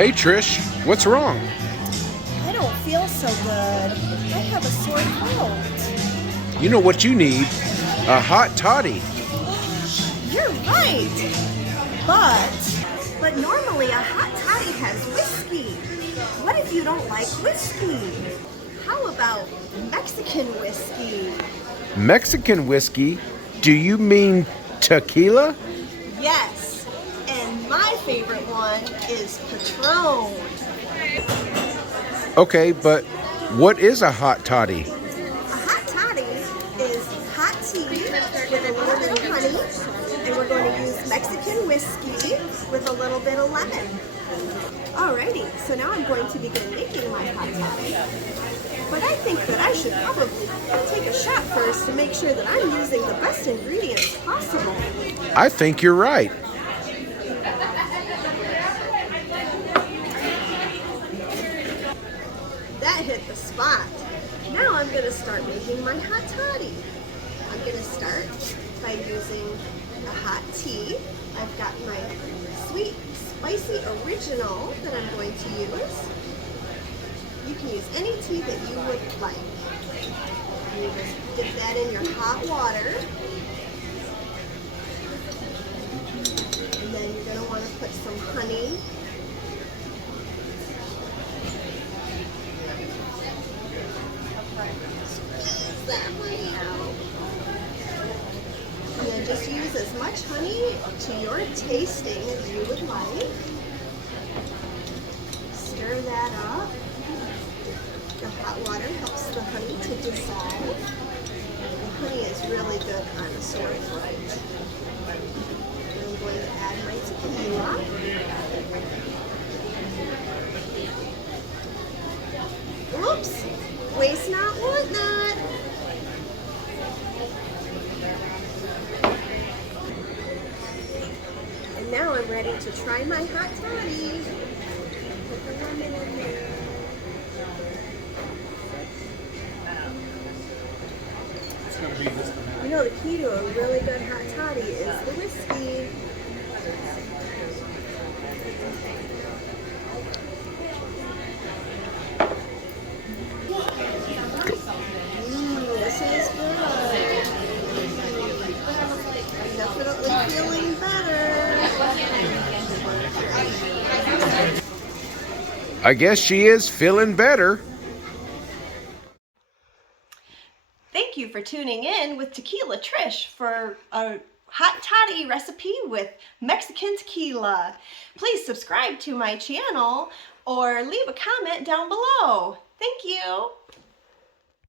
Hey Trish, what's wrong? I don't feel so good. I have a sore throat. You know what you need? A hot toddy. You're right. But normally a hot toddy has whiskey. What if you don't like whiskey? How about Mexican whiskey? Mexican whiskey? Do you mean tequila? Yes. And my favorite one is Patron. Okay, but what is a hot toddy? A hot toddy is hot tea with a little bit of honey, and we're going to use Mexican whiskey with a little bit of lemon. Alrighty, so now I'm going to begin making my hot toddy. But I think that I should probably take a shot first to make sure that I'm using the best ingredients possible. I think you're right. That hit the spot. Now I'm going to start making my hot toddy. I'm going to start by using a hot tea. I've got my sweet, spicy original that I'm going to use. You can use any tea that you would like. You just dip that in your hot water. And then you're going to want to put some honey. Squeeze that honey out. And then just use as much honey to your tasting as you would like. Stir that up. The hot water helps the honey to dissolve. The honey is really good on a sore throat. I'm going to add my tequila. Oops! Waste not, want not. And now I'm ready to try my hot toddy. Put the lemon in there. You know, the key to a really good hot toddy is the whiskey. This is good. I'm definitely feeling better. I guess she is feeling better. Thank you for tuning in with Tequila Trish for a hot toddy recipe with Mexican tequila. Please subscribe to my channel or leave a comment down below. Thank you.